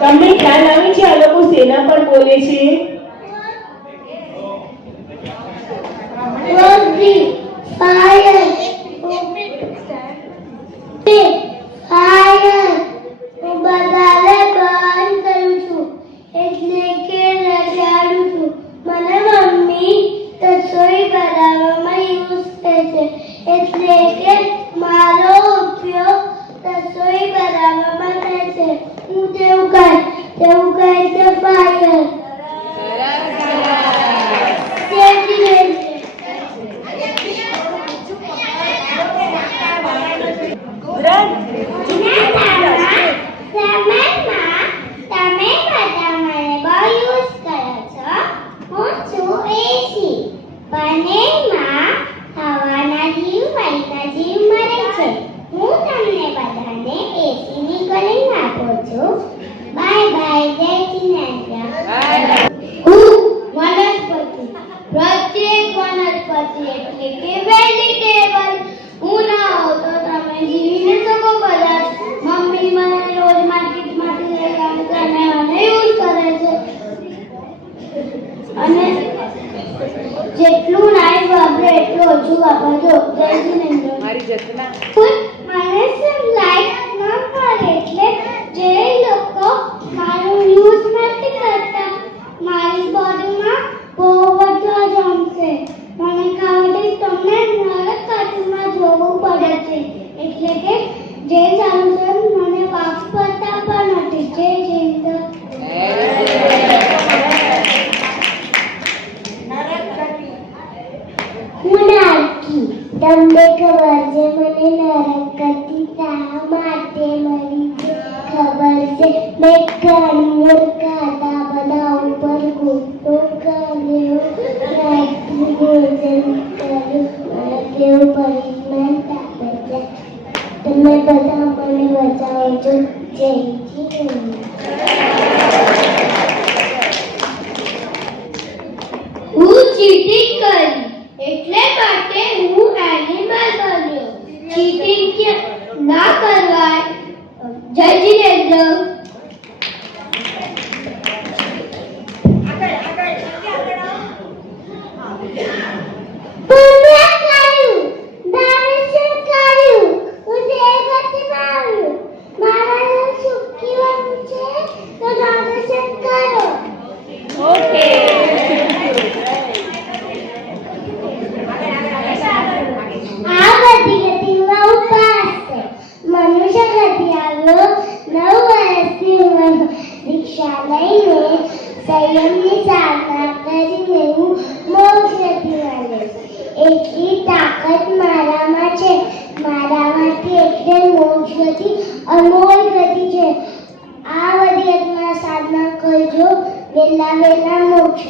તમને ખ્યાલ આવે છે આ લોકો સેના પર બોલે છે? જેટલું નાઈ વાપરે એટલું ઓછું વાપરજો. મારી જતના મને સર લાઈટ ન કરે એટલે જે લોકો મારું યુઝ નથી કરતા મારી બોડીમાં બહુ બધો જમશે. મને ખાવાથી તમને નરક કાટમાં જોવું પડે છે એટલે કે જે સારું છે મને વાપરતા પણ નથી. જે જિંદગી તમને ખબર છે મને નરકતી શા માટે મળી છે? ખબર છે મેં કાનૂર ખાતા બધા ઉપર ગુસ્સો કર્યો, રાત્રિ ભોજન કર્યું, મને કેવું પનિશમેન્ટ આપે છે. તમે બધા મને બચાવો છો. જય શ્રી હું ચીટિંગ કરી એટલે માટે હું એનિમલ બન્યો. ચીટિંગ ના કરવાય. જય જિનેન્દ્ર. સંયમની સાધના કરીને હું મોક્ષથી મળીશ. એટલી તાકાત મારામાં છે. મારામાંથી એટલે મોક્ષથી અમોલ ગતિ છે. આ બધી સાધના કરજો, વેલા વેલા મોક્ષ